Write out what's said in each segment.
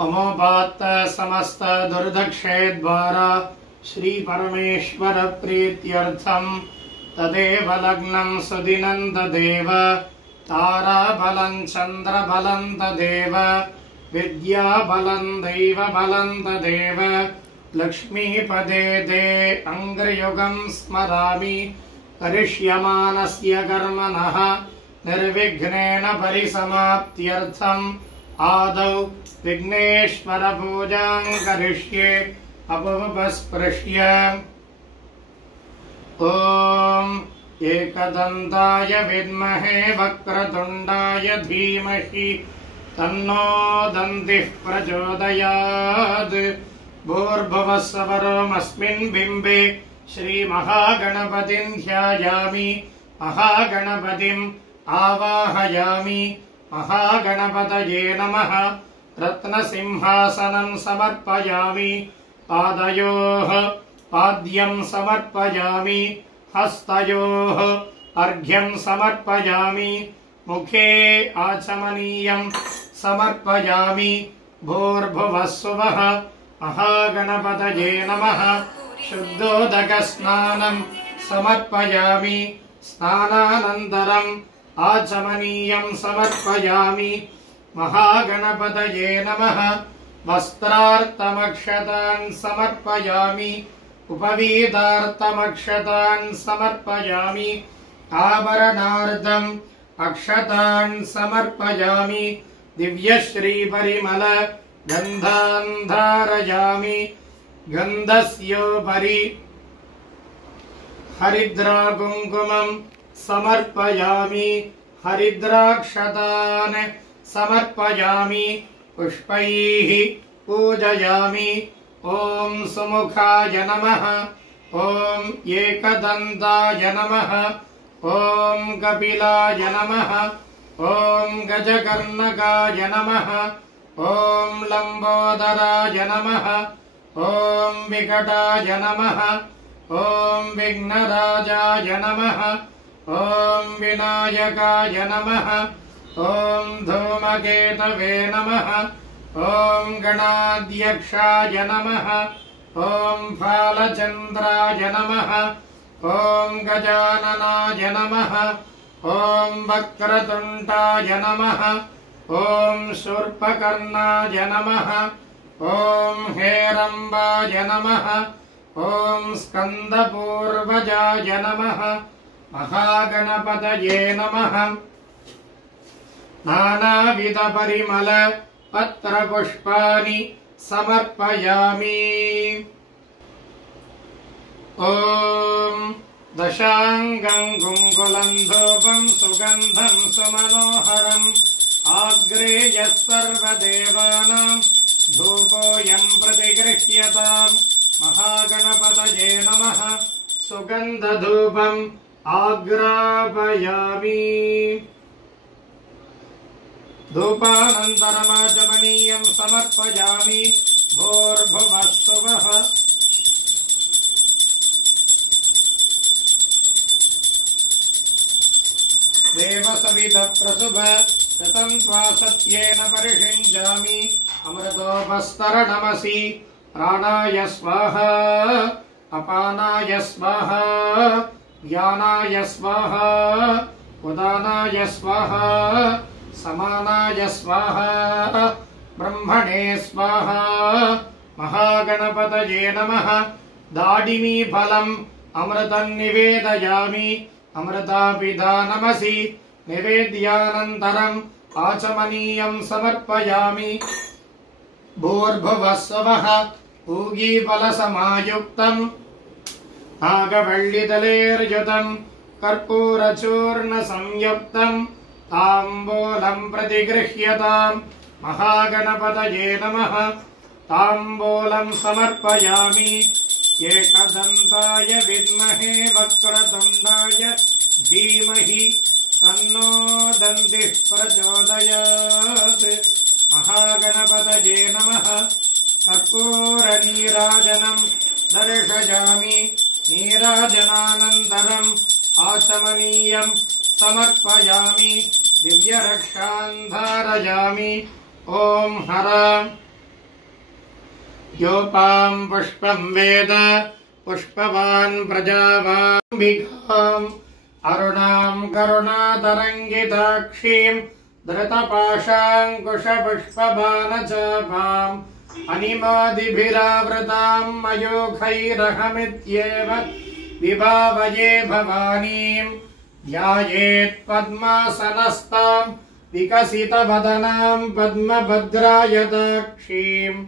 अमोपात्त समस्त दुर्दक्षे द्वारा श्री परमेश्वर प्रीत्यर्थम तदेव लग्नं सुदिनं तदेव ताराबलं चन्द्रबलं तदेव विद्याबलं दैवबलं तदेव लक्ष्मीपदे ते अङ्घ्रियुगं स्मरामि करिष्यमानस्य कर्मणः निर्विघ्नेन परिसमाप्त्यर्थम् आदौ विघ्नेश्वर पूजां करिष्ये अपवस्पृश्य ॐ एकदन्ताय विद्महे वक्रतुण्डाय धीमहि तन्नो दन्तिः प्रचोदयात् भूर्भुवः स्वरोमस्मिन् बिम्बे श्रीमहागणपतिं ध्यायामि महागणपतिम् आवाहयामि महागणपतये नमः रत्नसिंहासनं समर्पयामि पादयोः पाद्यं समर्पयामि हस्तयोः अर्घ्यं समर्पयामि मुखे आचमनीयं समर्पयामि भूर्भुवः स्वः महागणपतये नमः शुद्धोदकस्नानं समर्पयामि स्नानानन्तरम् आचमनीयं समर्पयामि महागणपतये नमः वस्त्रार्थमक्षतान् समर्पयामि उपवीतार्थमक्षतान् समर्पयामि आभरणार्थम् अक्षतान् समर्पयामि दिव्यश्रीपरिमल गन्धान् धारयामि गन्धस्योपरि हरिद्राकुङ्कुमं समर्पयामि हरिद्राक्षतान् समर्पयामि पुष्पैः पूजयामि ॐ सुमुखाय नमः ॐ एकदन्ताय नमः ॐ कपिलाय नमः ॐ गजकर्णकाय नमः ॐ लम्बोदराय नमः ॐ विकटाय नमः ॐ विघ्नराजाय नमः ॐ विनायकाय नमः ॐ धूमकेतवे नमः ॐ गणाध्यक्षाय नमः ॐ फालचन्द्राय नमः ॐ गजाननाय नमः ॐ वक्रतुण्डाय नमः ॐ शूर्पकर्णाय नमः ॐ हेरम्बाय नमः ॐ स्कन्दपूर्वजाय नमः महागणपतये नमः नानाविधपरिमल पत्रपुष्पाणि समर्पयामि ॐ दशाङ्गं कुङ्कुलं धूपं सुगन्धं सुमनोहरम् आग्रेयः सर्वदेवानां धूपोऽयं प्रतिगृह्यताम् महागणपतये नमः सुगन्धधूपम् आग्रापयामि धूपानन्तरमाचमनीयं समर्पयामि भूर्भुवः स्वः देवसविधप्रसुभ शतं त्वा सत्येन परिषिञ्जामि अमृतोपस्तरणमसि प्राणाय स्वाहा अपानाय स्वाहा ज्ञानाय स्वाहा उदानाय स्वाहा समानाय स्वाहा ब्रह्मणे स्वाहा महागणपतये नमः दाडिमीफलम् अमृतं निवेदयामि अमृतापिधानमसि निवेद्यानन्तरम् आचमनीयं समर्पयामि भूर्भुवः स्वः पूगीफलसमायुक्तम् नागवल्लिदलेर्युतम् कर्पूरचूर्णसंयुक्तम् ताम्बूलं प्रतिगृह्यताम् महागणपतये नमः ताम्बूलं समर्पयामि एकदन्ताय विद्महे वक्रतुण्डाय धीमहि तन्नो दन्तिः प्रचोदयात् महागणपतये नमः कर्पूरनीराजनं दर्शयामि नीराजनानन्तरम् आचमनीयं समर्पयामि दिव्यरक्षान् धारयामि ॐ हर योपाम् पुष्पम् वेद पुष्पवान् प्रजावाम्बिकाम् अरुणाम् करुणातरङ्गिताक्षीम् धृतपाशाङ्कुशपुष्पबाणचापाम् अनिमादिभिरावृताम् मयूखैरहमित्येव विभावये भवानीम् ध्यायेत् पद्मासनस्ताम् विकसितवदनाम् पद्मभद्रायताक्षीम्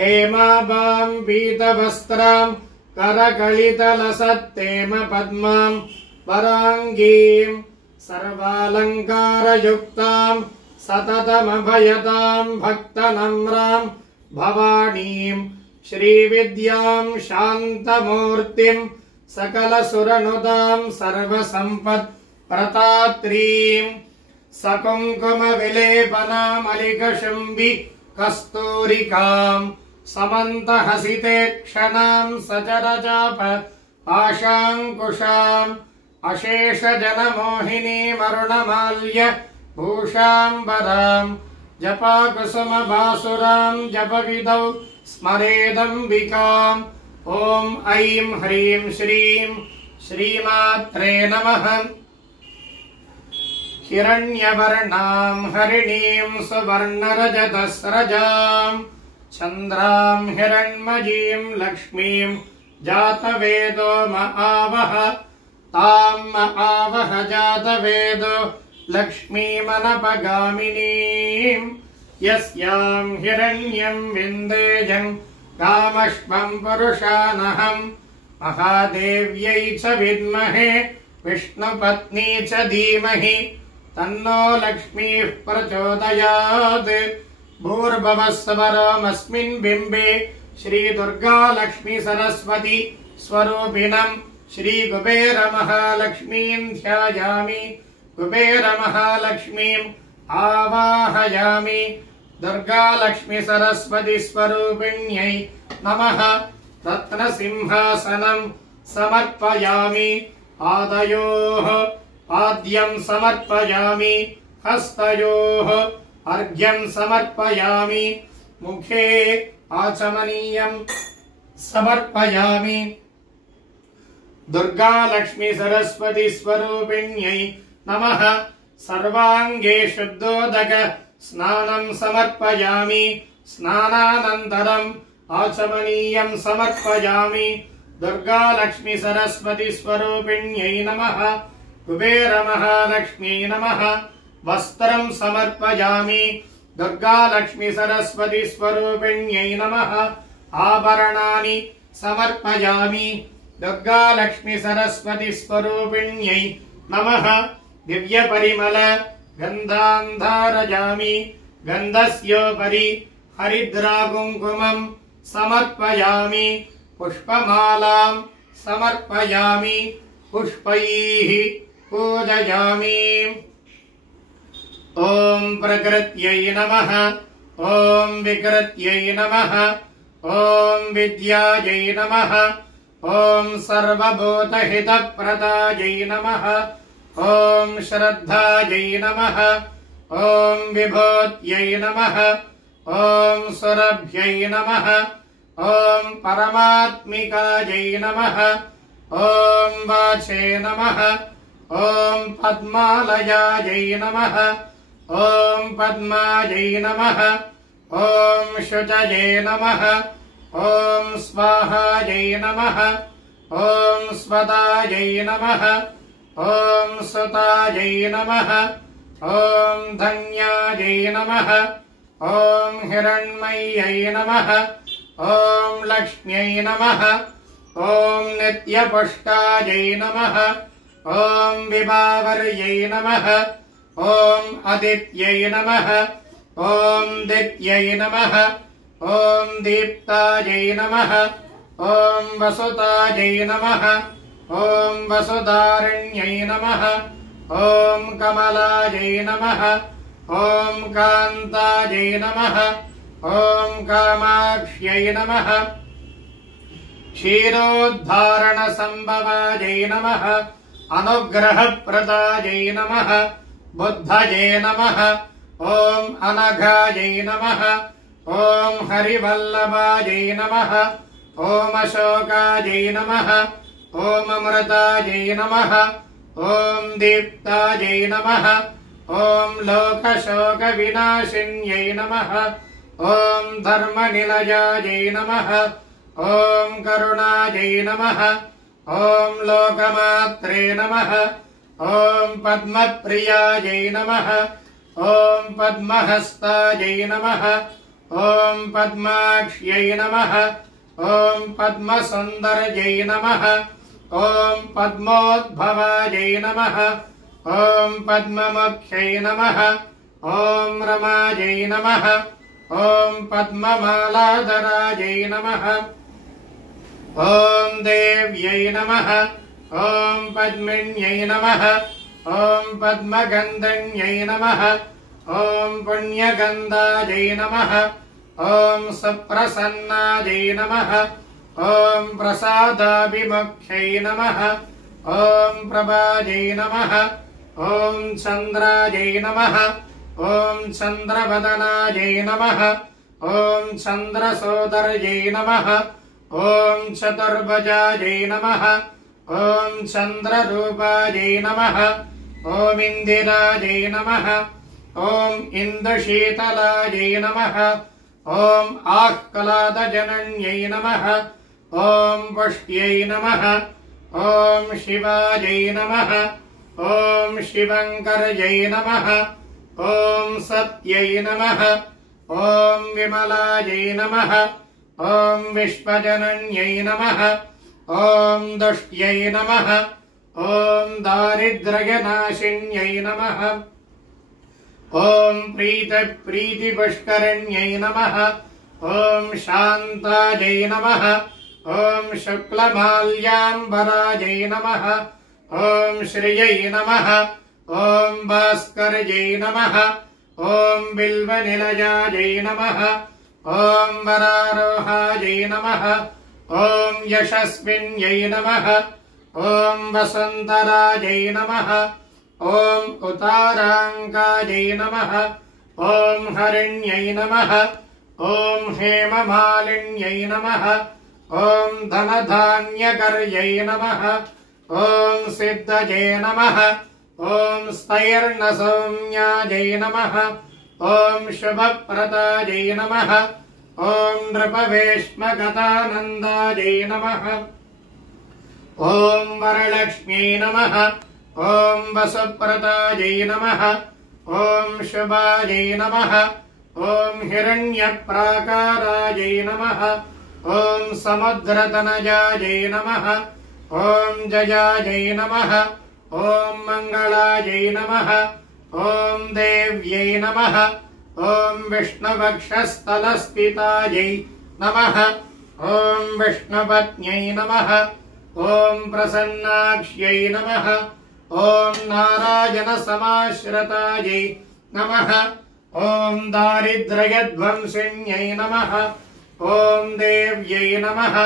हेमाभाम् पीतवस्त्राम् करकलितलसत्तेम पद्माम् वराङ्गीम् सर्वालङ्कारयुक्ताम् सततमभयताम् भक्तनम्राम् भवानीम् श्रीविद्याम् शान्तमूर्तिम् सकलसुरनुताम् सर्वसम्पत्प्रदात्रीम् सकुङ्कुमविलेपनामलिकशुम्भि कस्तूरिकाम् समन्तहसिते क्षणाम् सचरचाप पाशाङ्कुशाम् अशेषजनमोहिनीमरुणमाल्य भूषाम्बराम् जपाकुसुमभासुराम् जपविदौ स्मरेदम्बिकाम् ॐ ऐं ह्रीं श्रीं श्रीमात्रे नमः। हिरण्यवर्णाम् हरिणीम् सुवर्णरजतस्रजाम् चन्द्राम् हिरण्मयीम् लक्ष्मीम् जातवेदो आवह ताम् आवह जातवेदो लक्ष्मीमनपगामिनीम् यस्याम् हिरण्यम् विन्देयम् कामश्वम् पुरुषानहम् महादेव्यै च विद्महे विष्णुपत्नी च धीमहि तन्नो लक्ष्मीः प्रचोदयात्। भूर्भुवः स्वरोमस्मिन् बिम्बे श्रीदुर्गा लक्ष्मी सरस्वती स्वरूपिणम् श्रीकुबेरमहालक्ष्मीम् ध्यायामि कुबेरमहालक्ष्मीम् आवाहयामि। दुर्गा लक्ष्मी सरस्वती स्वरूपिण्यै नमः। रत्नसिंहासनम् समर्पयामि पादयोः पाद्यम् समर्पयामि हस्तयोः अर्घ्यम् समर्पयामि मुखे आचमनीयम् समर्पयामि। दुर्गा लक्ष्मी सरस्वती स्वरूपिण्यै नमः। सर्वाङ्गे शुद्धोदक स्नानम् समर्पयामि स्नानानन्तरम् आचमनीयम् समर्पयामि। दुर्गा लक्ष्मी सरस्वती स्वरूपिण्यै नमः। कुबेरमहालक्ष्मी नमः। वस्त्रम् समर्पयामि दुर्गा लक्ष्मी सरस्वती स्वरूपिण्यै नमः। आभरणानि समर्पयामि दुर्गा लक्ष्मी सरस्वती स्वरूपिण्यै नमः। दिव्यपरिमल गन्धान् धारयामि गन्धस्योपरि हरिद्राकुङ्कुमम् समर्पयामि। पुष्पमालाम् समर्पयामि पुष्पैः पूजयामि। ॐ प्रकृत्यै नमः। ॐ विकृत्यै नमः। ॐ विद्यायै नमः। ॐ सर्वभूतहितप्रदायै नमः। ॐ श्रद्धायै नमः। ॐ विभूत्यै नमः। ॐ सुरभ्यै नमः। ॐ परमात्मिकायै नमः। ॐ वाचे नमः। ॐ पद्मालयायै नमः। ॐ पद्मायै नमः। ॐ शुचये नमः। ॐ स्वाहायै नमः। ॐ स्वदायै नमः। ॐ सुतायै नमः। ॐ धन्यायै नमः। ॐ हिरण्मय्यै नमः। ॐ लक्ष्म्यै नमः। ॐ नित्यपुष्टायै नमः। ॐ विभावर्यै नमः। ॐ अदित्यै नमः। ॐ दित्यै नमः। ॐ दीप्तायै नमः। ॐ वसुतायै नमः। ॐ वसुधारण्यै नमः। ॐ कमलायै नमः। ॐ कान्तायै नमः। ॐ कामाक्ष्यै नमः। क्षीरोद्धारणसम्भवायै नमः। अनुग्रहप्रदायै नमः। बुद्धये नमः। ॐ अनघायै नमः। ॐ हरिवल्लभायै नमः ॐ अशोकायै नमः ॐ अमृतायै नमः ॐ दीप्तायै नमः ॐ लोकशोकविनाशिन्यै नमः ॐ धर्मनिलयायै नमः ॐ करुणायै नमः ॐ लोकमात्रे नमः ॐ पद्मप्रियायै नमः ॐ पद्महस्तायै नमः ॐ पद्माक्ष्यै नमः ॐ पद्मसुन्दर्यै नमः ॐ पद्मोद्भवायै नमः ॐ पद्ममुख्यै नमः ॐ रमायै नमः ॐ पद्ममालाधरायै नमः ॐ देव्यै नमः ॐ पद्मिन्यै नमः ॐ पद्मगन्धन्यै नमः ॐ पुण्यगन्धायै नमः ॐ सुप्रसन्नायै नमः ॐ प्रसादाभिमुख्यै नमः ॐ प्रभायै नमः ॐ चन्द्रायै नमः ॐ चन्द्रवदनायै नमः ॐ चन्द्रसोदर्यै नमः ॐ चतुर्भुजायै नमः ॐ चन्द्ररूपायै नमः ॐ इन्दिरायै नमः ॐ इन्दुशीतलायै नमः ॐ आह्लादजनन्यै नमः ॐ पुष्ट्यै नमः ॐ शिवायै नमः ॐ शिवङ्कर्यै नमः ॐ सत्यै नमः ॐ विमलायै नमः ॐ विश्वजनन्यै नमः ॐ दुष्ट्यै नमः ॐ दारिद्र्यनाशिन्यै नमः ॐ प्रीतिपुष्करण्यै नमः ॐ शान्तायै नमः ॐ शुक्लमाल्याम्बरायै नमः ॐ श्रियै नमः ॐ भास्कर्यै नमः ॐ बिल्वनिलयायै नमः ॐ वरारोहायै नमः ॐ यशस्विन्यै नमः ॐ वसुन्धरायै नमः ॐ उताराङ्कायै नमः ॐ हरिण्यै नमः ॐ हेममालिन्यै नमः ॐ धनधान्यकर्यै नमः ॐ सिद्धये नमः ॐ स्थैर्नसौम्यायै नमः ॐ शुभप्रदायै नमः ॐ नृपवेश्मगतानन्दायै नमः ॐ वरलक्ष्म्यै नमः ॐ वसुप्रदायै नमः ॐ शुभायै नमः ॐ हिरण्यप्राकारायै नमः ॐ समुद्रतनजायै नमः ॐ जयायै नमः ॐ मङ्गलायै नमः ॐ देव्यै नमः ॐ विष्णुवक्षस्थलस्थितायै नमः ॐ विष्णुपत्न्यै नमः ॐ प्रसन्नाक्ष्यै नमः ॐ नारायणसमाश्रितायै नमः ॐ दारिद्र्यध्वंसिन्यै नमः ॐ देव्यै नमः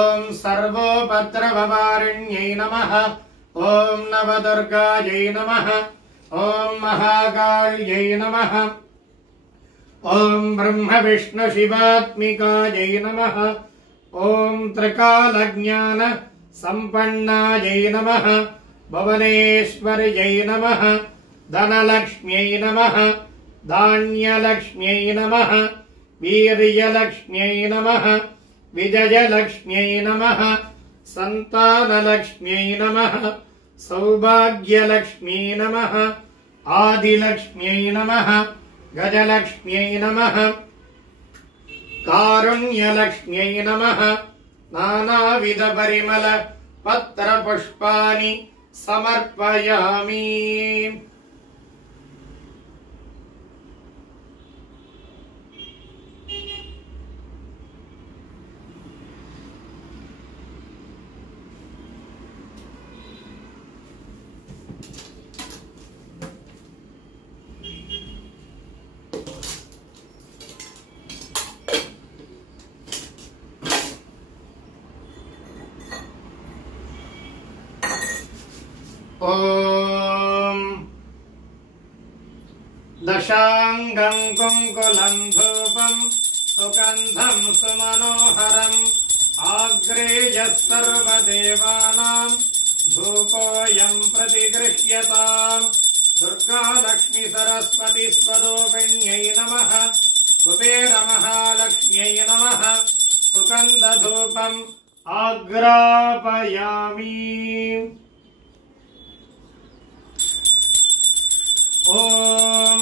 ॐ सर्वोपद्रववारिण्यै नमः ॐ नवदुर्गायै नमः ॐ महाकाल्यै नमः ॐ ब्रह्मविष्णुशिवात्मिकायै नमः ॐ त्रिकालज्ञानसम्पन्नायै नमः भुवनेश्वर्यै नमः धनलक्ष्म्यै नमः धान्यलक्ष्म्यै नमः वीर्यलक्ष्म्यै नमः विजयलक्ष्म्यै नमः सन्तानलक्ष्म्यै नमः सौभाग्यलक्ष्म्यै नमः आदिलक्ष्म्यै नमः गजलक्ष्म्यै नमः कारुण्यलक्ष्म्यै नमः नानाविधपरिमलपत्रपुष्पाणि समर्पयामि। ॐ दशाङ्गं कुङ्कुलं धूप धूपम् सुगन्धम् सुमनोहरम् आग्रेयः सर्वदेवानाम् धूपोऽयम् प्रतिगृह्यताम् दुर्गालक्ष्मी सरस्वती स्वरूपिण्यै नमः कुबेरमहालक्ष्म्यै नमः सुगन्धधूपम् आग्रापयामि ॐ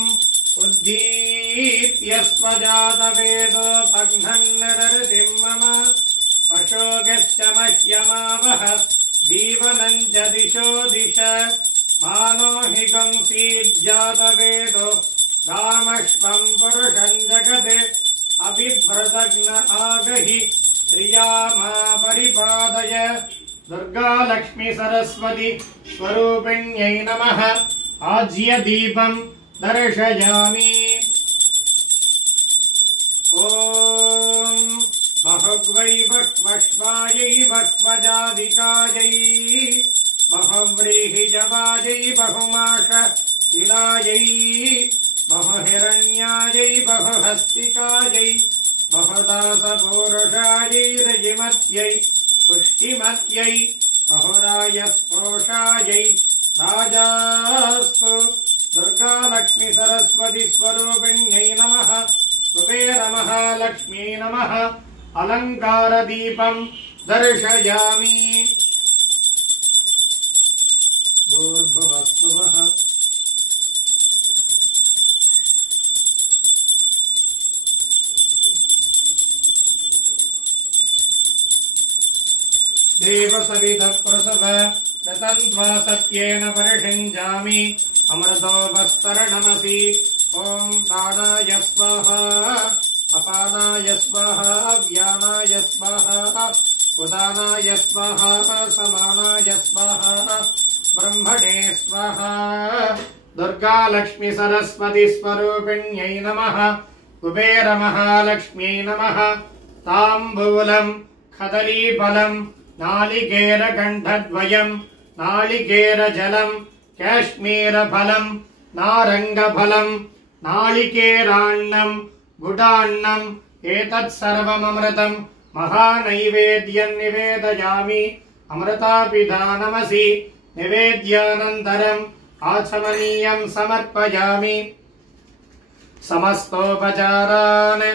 उद्दीप्य स्वजातवेदो भग्नन्नरतिम् मम अशोकश्च मह्यमावह जीवनम् च दिशो दिश मानो हि गंसीज्जातवेदो रामश्वम् पुरुषम् जगत् अभिभ्रदग्न आगहि श्रिया मा परिपादय दुर्गालक्ष्मी सरस्वती स्वरूपिण्यै नमः आज्यदीपम् दर्शयामि ॐ बहुग्वै बह्वश्वायै बह्वजादिकायै बहुव्रीहिजवायै बहुमाश शिलायै बहुहिरण्यायै बहुहस्तिकायै बहुदासपूरुषायै रजिमत्यै पुष्टिमत्यै बहुरायस्पोषायै राजास्तु दुर्गालक्ष्मी सरस्वती स्वरूपिण्यै नमः कुबेरमहालक्ष्म्यै नमः अलङ्कारदीपम् दर्शयामि भूर्भुवस्सुवः देवसविधः प्रसव ततन्त्वा सत्येन परिषिञ्जामि अमृतोपस्तरणमसि ॐ प्राणाय स्वाहा अपानाय स्वाहा व्यानाय स्वाहा उदानाय स्वाहा समानाय स्वाहा ब्रह्मणे स्वाहा दुर्गालक्ष्मी सरस्वती स्वरूपिण्यै नमः कुबेरमहालक्ष्म्यै नमः ताम्बूलम् कदलीफलम् नालिकेरगण्डद्वयम् नालिकेरजलम् काश्मीरफलम् नारङ्गफलम् नालिकेरान्नम् गुडान्नम् एतत् सर्वममृतम् महानैवेद्यम् निवेदयामि अमृतापिधानमसि निवेद्यानन्तरम् आचमनीयम् समर्पयामि समस्तोपचारान्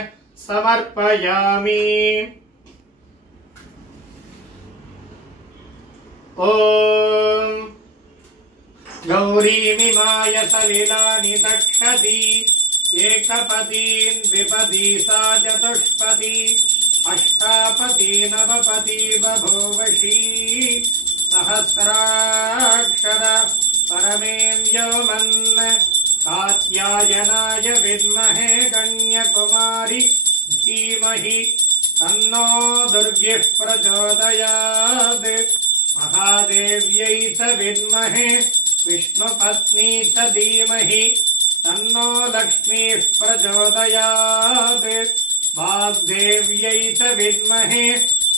समर्पयामि ॐ गौरीमिमाय सलिलानि तक्षति एकपतीन् द्विपदी सा चतुष्पदी अष्टापदी नवपदी बभूवशी सहस्राक्षर परमें व्योमन् कात्यायनाय विद्महे कन्याकुमारी धीमहि तन्नो दुर्गिः प्रचोदयात् महादेव्यै च विद्महे विष्णुपत्नी च धीमहि तन्नो लक्ष्मीः प्रचोदयात् वाग्देव्यै च विद्महे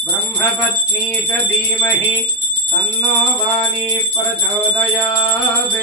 ब्रह्मपत्नी च धीमहि तन्नो वाणी प्रचोदयात्